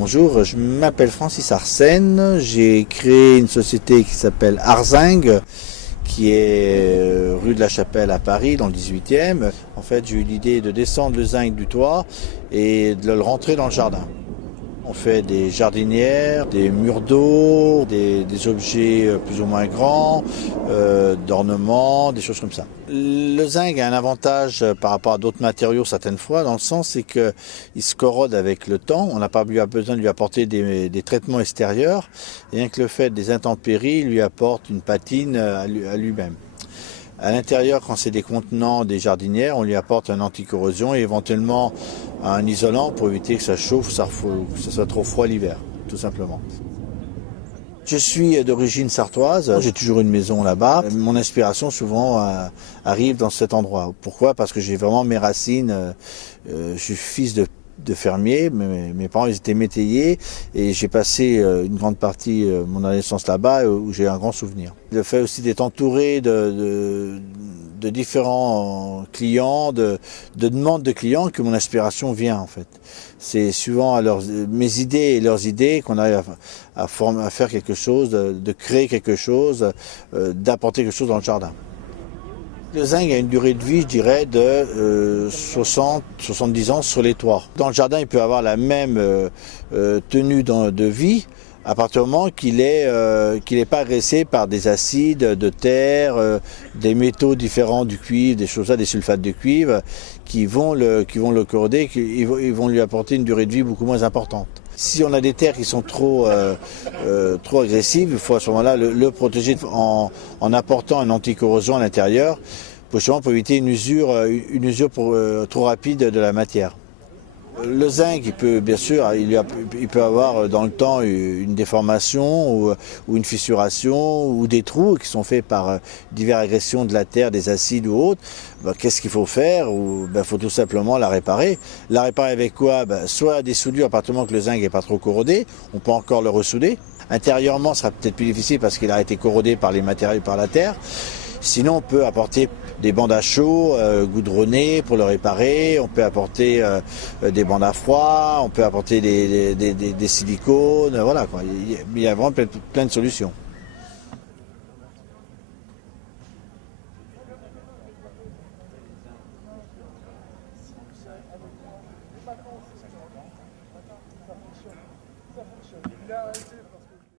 Bonjour, je m'appelle Francis Arsène, j'ai créé une société qui s'appelle Arzinc, qui est rue de la Chapelle à Paris, dans le 18e. En fait, j'ai eu l'idée de descendre le zinc du toit et de le rentrer dans le jardin. On fait des jardinières, des murs d'eau, des objets plus ou moins grands, d'ornements, des choses comme ça. Le zinc a un avantage par rapport à d'autres matériaux certaines fois, dans le sens c'est qu'il se corrode avec le temps. On n'a pas besoin de lui apporter des traitements extérieurs. Rien que le fait des intempéries lui apporte une patine à lui-même. À l'intérieur, quand c'est des contenants, des jardinières, on lui apporte un anticorrosion et éventuellement un isolant pour éviter que ça chauffe, que ça soit trop froid l'hiver, tout simplement. Je suis d'origine sartoise, j'ai toujours une maison là-bas. Mon inspiration souvent arrive dans cet endroit. Pourquoi? Parce que j'ai vraiment mes racines, je suis fils de fermier, mes parents ils étaient métayers et j'ai passé une grande partie de mon adolescence là-bas où j'ai un grand souvenir. Le fait aussi d'être entouré de différents clients, de demandes de clients que mon inspiration vient en fait. C'est suivant à mes idées et leurs idées qu'on arrive à faire quelque chose, de créer quelque chose, d'apporter quelque chose dans le jardin. Le zinc a une durée de vie, je dirais, de 60-70 ans sur les toits. Dans le jardin, il peut avoir la même tenue de vie à partir du moment qu'il n'est pas agressé par des acides de terre, des métaux différents du cuivre, des choses là, des sulfates de cuivre, qui vont le corroder, ils vont lui apporter une durée de vie beaucoup moins importante. Si on a des terres qui sont trop agressives, il faut à ce moment-là le protéger en apportant un anticorrosion à l'intérieur, pour éviter une usure trop rapide de la matière. Le zinc, il peut bien sûr, il peut avoir dans le temps une déformation ou une fissuration ou des trous qui sont faits par diverses agressions de la terre, des acides ou autres. Qu'est-ce qu'il faut faire? Il faut tout simplement la réparer. La réparer avec quoi? Soit des soudures à partir du moment que le zinc n'est pas trop corrodé, on peut encore le ressouder. Intérieurement, ce sera peut-être plus difficile parce qu'il a été corrodé par les matériaux, par la terre. Sinon, on peut apporter des bandes à chaud goudronnées pour le réparer. On peut apporter des bandes à froid. On peut apporter des silicones. Voilà, quoi. Il y a vraiment plein de solutions.